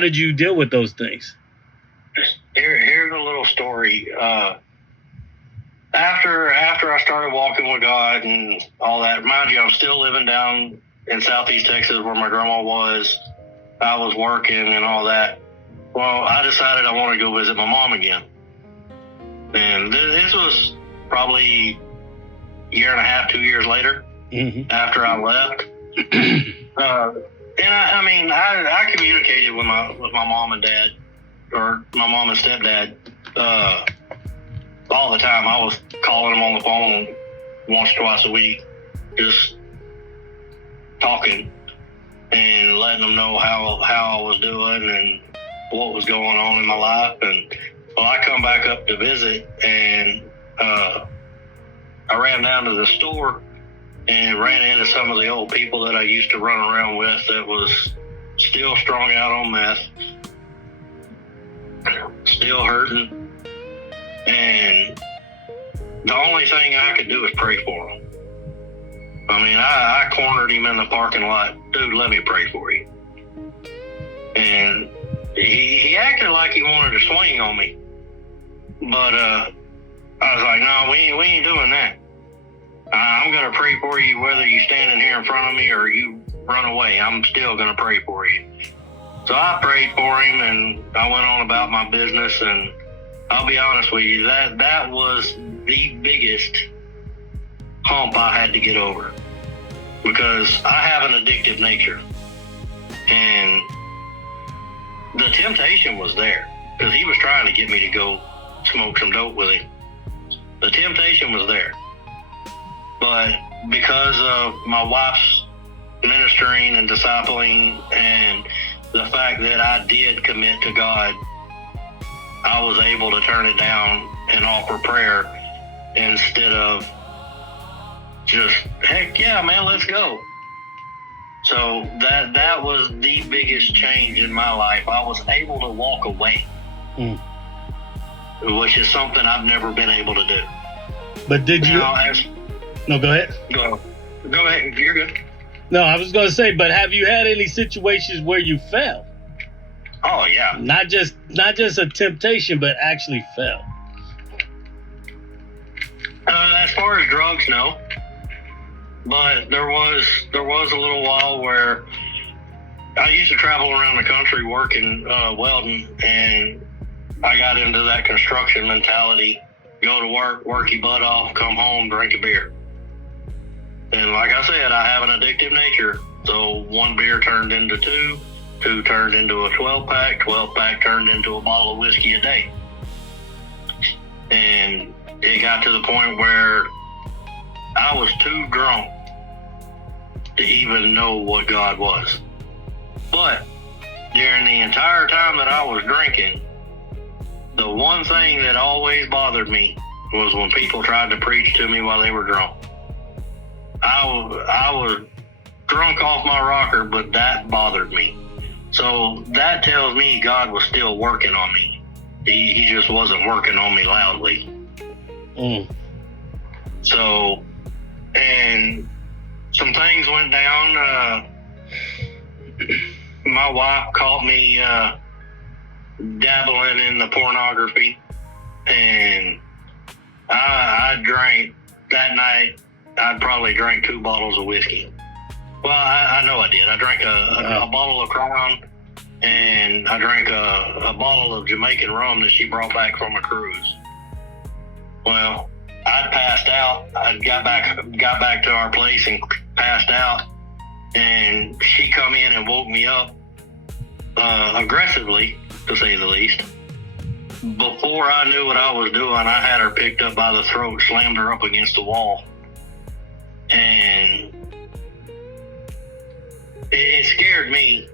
did you deal with those things? Here's a little story. After I started walking with God and all that, mind you, I'm still living down in Southeast Texas where my grandma was. I was working and all that. Well, I decided I wanted to go visit my mom again. And this was probably a year and a half, 2 years later, after I left. And I communicated with my mom and dad, or my mom and stepdad, all the time. I was calling them on the phone once, twice a week, just talking and letting them know how I was doing and what was going on in my life. And well, I come back up to visit, and I ran down to the store and ran into some of the old people that I used to run around with that was still strung out on meth, still hurting. And the only thing I could do was pray for him. I mean, I cornered him in the parking lot. Dude, let me pray for you. And he acted like he wanted to swing on me. But I was like, no, we ain't doing that. I'm going to pray for you whether you standing here in front of me or you run away. I'm still going to pray for you. So I prayed for him, and I went on about my business. And I'll be honest with you, that was the biggest hump I had to get over, because I have an addictive nature. And the temptation was there, because he was trying to get me to go smoke some dope with him. The temptation was there. But because of my wife's ministering and discipling and the fact that I did commit to God, I was able to turn it down and offer prayer instead of just, heck yeah, man, let's go. So that was the biggest change in my life. I was able to walk away, which is something I've never been able to do. But did you? No, go ahead. Go ahead. You're good. No, I was going to say, but have you had any situations where you fell? Oh yeah. Not just a temptation, but actually fell. As far as drugs, no. But there was a little while where I used to travel around the country working welding, and I got into that construction mentality. Go to work your butt off, come home, drink a beer. And like I said, I have an addictive nature. So one beer turned into two turned into a 12-pack, 12-pack turned into a bottle of whiskey a day. And it got to the point where I was too drunk to even know what God was. But during the entire time that I was drinking, the one thing that always bothered me was when people tried to preach to me while they were drunk. I was drunk off my rocker, but that bothered me. So that tells me God was still working on me. He just wasn't working on me loudly. So, and some things went down. My wife caught me dabbling in the pornography, and I drank that night. I'd probably drank 2 bottles of whiskey. Well, I know I did. I drank a bottle of Crown, and I drank a bottle of Jamaican rum that she brought back from a cruise. Well, I'd passed out. I got back to our place and passed out, and she come in and woke me up aggressively, to say the least. Before I knew what I was doing, I had her picked up by the throat, slammed her up against the wall, and it scared me,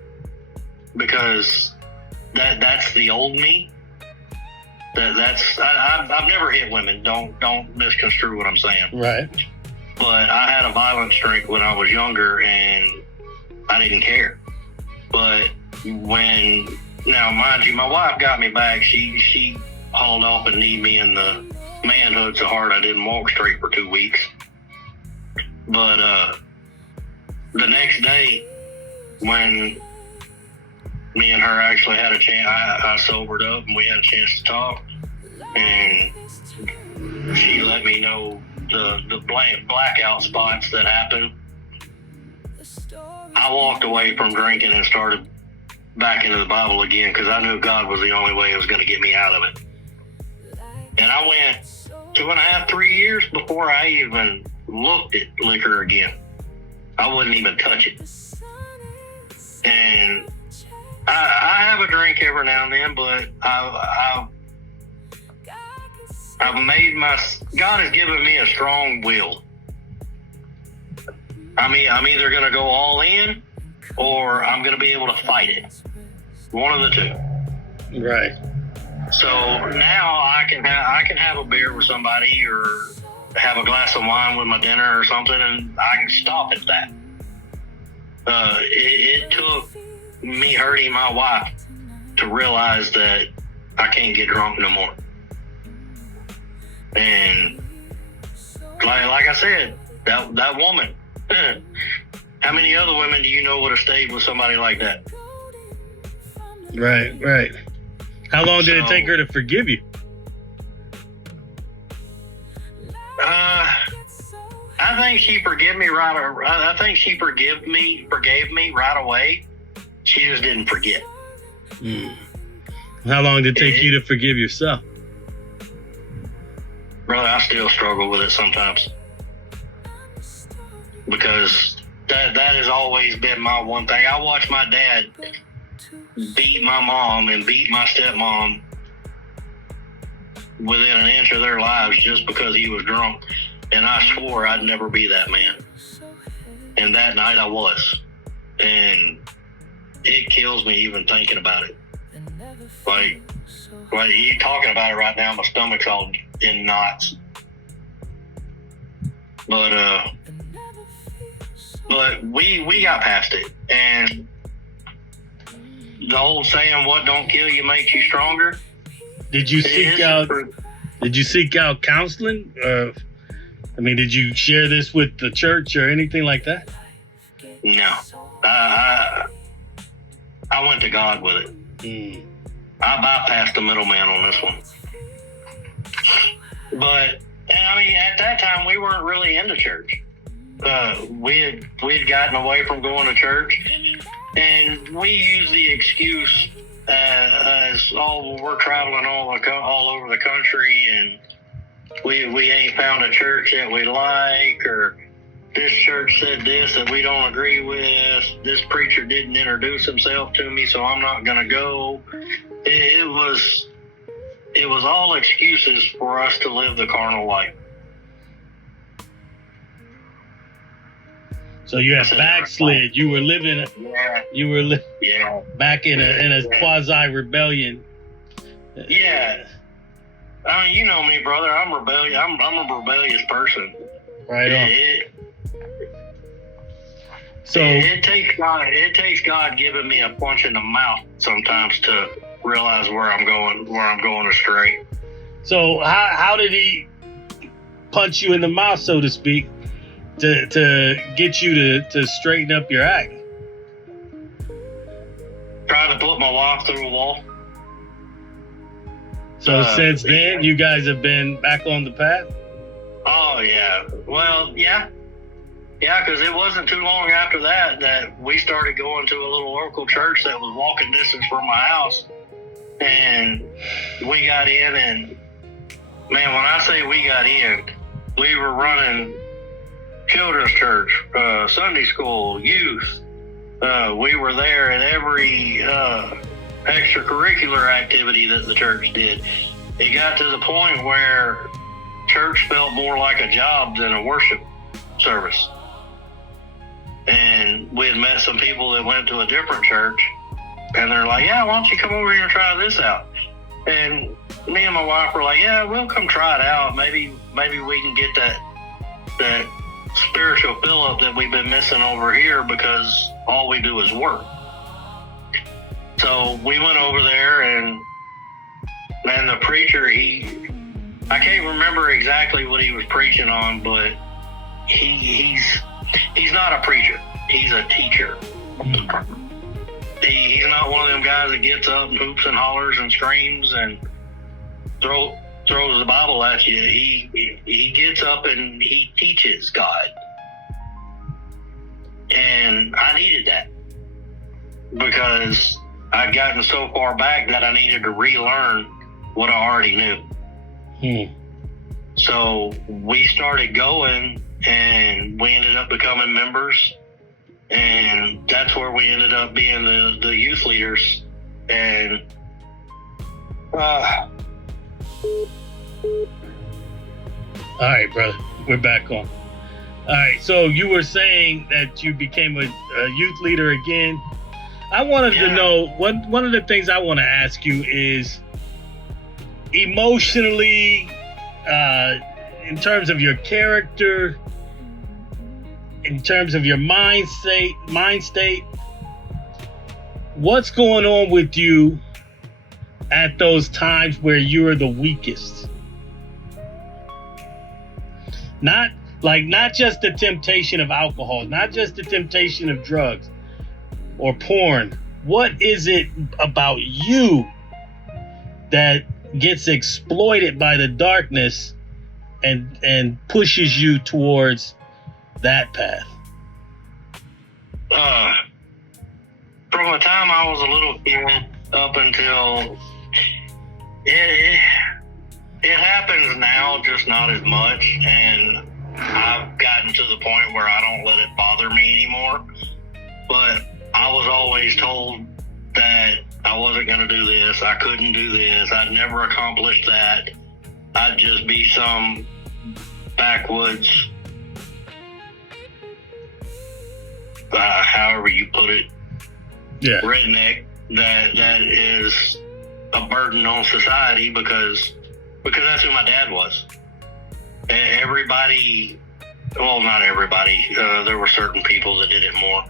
because that's the old me. I've never hit women. Don't misconstrue what I'm saying. Right. But I had a violent streak when I was younger, and I didn't care. But now mind you, my wife got me back. She hauled off and kneed me in the manhood so hard I didn't walk straight for 2 weeks. But the next day, when me and her actually had a chance. I sobered up and we had a chance to talk, and she let me know the blackout spots that happened. I walked away from drinking and started back into the Bible again because I knew God was the only way it was going to get me out of it. And I went 2.5, 3 years before I even looked at liquor again. I wouldn't even touch it. And I have a drink every now and then, but I've made God has given me a strong will. I'm either going to go all in or I'm going to be able to fight it. One of the two. Right. So now I can have a beer with somebody or have a glass of wine with my dinner or something, and I can stop at that. It took me hurting my wife to realize that I can't get drunk no more. And like I said, that woman, how many other women do you know would have stayed with somebody like that? Right. How long did it take her to forgive you? I think she forgave me right away. She just didn't forget. How long did it take you to forgive yourself? Brother, I still struggle with it sometimes. Because that has always been my one thing. I watched my dad beat my mom and beat my stepmom within an inch of their lives just because he was drunk. And I swore I'd never be that man. And that night I was. And it kills me even thinking about it. Like you talking about it right now, my stomach's all in knots. But we got past it. And the old saying, what don't kill you makes you stronger. Did you seek out counseling? Did you share this with the church or anything like that? No. I went to God with it. I bypassed the middleman on this one. But, at that time, we weren't really into church. We had gotten away from going to church, and we used the excuse as, we're traveling all over the country, and we ain't found a church that we like, or this church said this that we don't agree with. This preacher didn't introduce himself to me, so I'm not going to go. It was all excuses for us to live the carnal life. So you had backslid. You were living. Yeah. You were back in a quasi rebellion. Yeah. You know me, brother. I'm rebellious. I'm a rebellious person. Right on. It takes God giving me a punch in the mouth sometimes to realize where I'm going astray. So how did he punch you in the mouth, so to speak, to get you to straighten up your act? Trying to put my wife through a wall. So since then, you guys have been back on the path? Oh, yeah. Well, yeah. Yeah, because it wasn't too long after that we started going to a little local church that was walking distance from my house. And we got in, and, man, when I say we got in, we were running children's church, Sunday school, youth. We were there at every extracurricular activity that the church did. It got to the point where church felt more like a job than a worship service. And we had met some people that went to a different church, and they're like, yeah, why don't you come over here and try this out? And me and my wife were like, yeah, we'll come try it out. Maybe we can get that spiritual fill up that we've been missing over here, because all we do is work. So we went over there, and man, the preacher, I can't remember exactly what he was preaching on, but he's not a preacher. He's a teacher. He's not one of them guys that gets up and hoops and hollers and screams and throws the Bible at you. He gets up and he teaches God. And I needed that because I'd gotten so far back that I needed to relearn what I already knew. So we started going, and we ended up becoming members, and that's where we ended up being the youth leaders. And all right, brother, we're back on. All right, so you were saying that you became a youth leader again. I wanted to know, one of the things I want to ask you is, emotionally, in terms of your character, in terms of your mind state, what's going on with you at those times where you're the weakest? Not just the temptation of alcohol, not just the temptation of drugs or porn. What is it about you that gets exploited by the darkness and pushes you towards that path? From the time I was a little kid up until it happens now, just not as much, and I've gotten to the point where I don't let it bother me anymore. But I was always told that I wasn't going to do this, I couldn't do this, I'd never accomplish that, I'd just be some backwoods, however you put it, redneck that is a burden on society because that's who my dad was. Everybody, well, not everybody, there were certain people that did it more,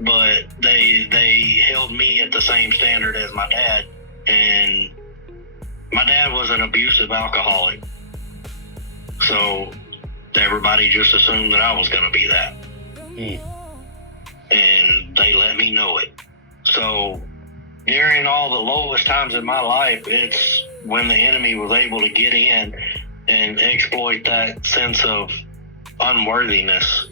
but they held me at the same standard as my dad, and my dad was an abusive alcoholic, so everybody just assumed that I was going to be that. And they let me know it. So during all the lowest times in my life, it's when the enemy was able to get in and exploit that sense of unworthiness